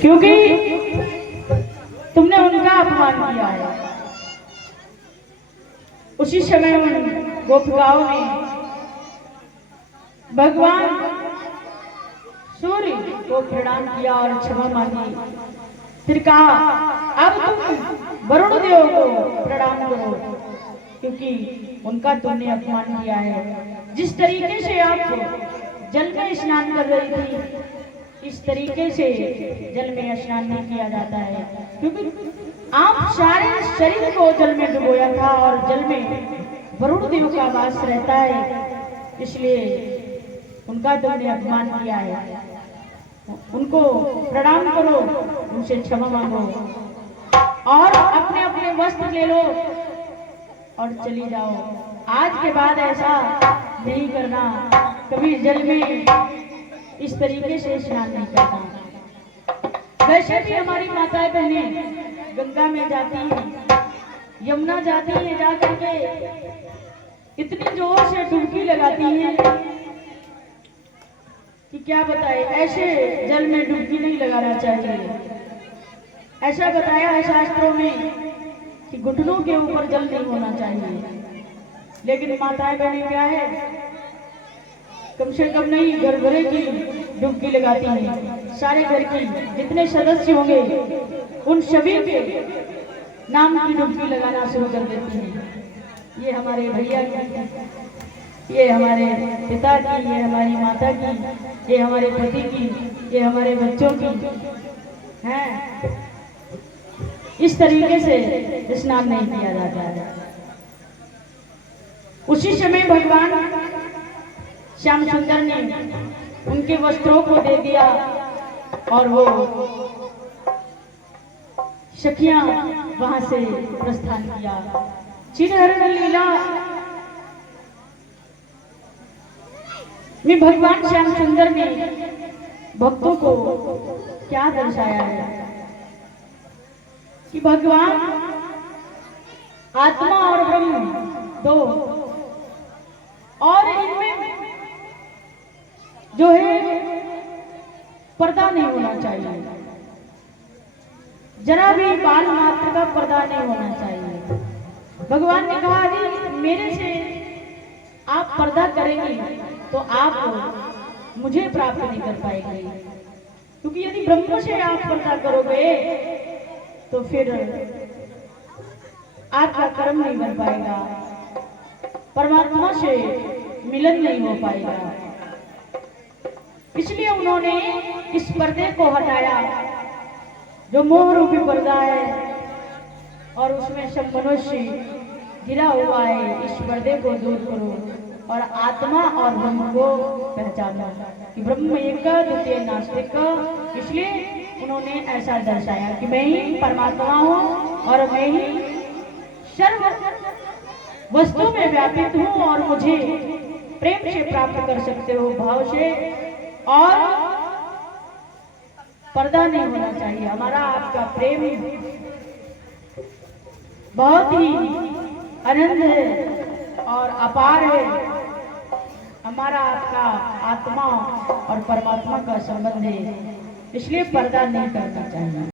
क्योंकि तुमने उनका अपमान किया है। उसी समय उन गोपिकाओं ने भगवान सूर्य को प्रणाम किया और क्षमा मांगी। फिर कहा अब तुम वरुण देव को प्रणाम करो, क्योंकि उनका तुमने अपमान किया है। जिस तरीके से आप जल में स्नान कर रही थी, इस तरीके से जल में स्नान नहीं किया जाता है, क्योंकि आप सारे शरीर को जल में डुबोया था और जल में वरुण देव का वास रहता है, इसलिए उनका तुमने अपमान किया है। उनको प्रणाम करो, उनसे क्षमा मांगो और अपने अपने वस्त्र ले लो और चली जाओ। आज के बाद ऐसा नहीं करना, कभी जल में इस तरीके से स्नान नहीं करना। वैसे भी हमारी माताएं बहनें गंगा में जाती हैं, यमुना जाती हैं, जाकर के इतनी जोर से डुबकी लगाती हैं कि क्या बताए। ऐसे जल में डुबकी नहीं लगाना चाहिए। ऐसा बताया है शास्त्रों में कि घुटनों के ऊपर जल नहीं होना चाहिए, लेकिन माताएं बहनें क्या है, कम से कम नहीं घर भरे की डुबकी लगाती हैं। सारे घर की जितने सदस्य होंगे उन सभी के नाम की डुबकी लगाना शुरू कर देती हैं। ये हमारे भैया की, ये हमारे पिता की, ये हमारी माता की, ये हमारे पति की, ये हमारे बच्चों की हैं। इस तरीके से स्नान नहीं किया जाता है। उसी समय भगवान श्याम सुंदर ने उनके वस्त्रों को दे दिया और वो सखियां वहां से प्रस्थान किया। चिरहरण लीला में भगवान श्याम सुंदर ने भक्तों को क्या दर्शाया है कि भगवान आत्मा और ब्रह्म दो, और इनमें जो है पर्दा नहीं होना चाहिए, जरा भी बाल मात्र का पर्दा नहीं होना चाहिए। भगवान ने कहा यदि मेरे से आप पर्दा करेंगे तो आप मुझे प्राप्त नहीं कर पाएंगे, क्योंकि यदि ब्रह्म से आप पर्दा करोगे तो फिर आपका कर्म नहीं बन पाएगा, परमात्मा से मिलन नहीं हो पाएगा। इसलिए उन्होंने इस पर्दे को हटाया जो मोह रूपी पर्दा है, और उसमें सब मनुष्य गिरा हुआ है। इस पर्दे को दूर करो और आत्मा और ब्रह्म को पहचानो कि ब्रह्म एक द्वितीय नास्तिक। इसलिए उन्होंने ऐसा दर्शाया कि मैं ही परमात्मा हूँ और मैं ही सर्व वस्तु में व्यापित हूँ और मुझे प्रेम से प्राप्त कर सकते हो, भाव से, और पर्दा नहीं होना चाहिए। हमारा आपका प्रेम बहुत ही अनंत है और अपार है। हमारा आपका आत्मा और परमात्मा का संबंध है, इसलिए पर्दा नहीं करना चाहिए।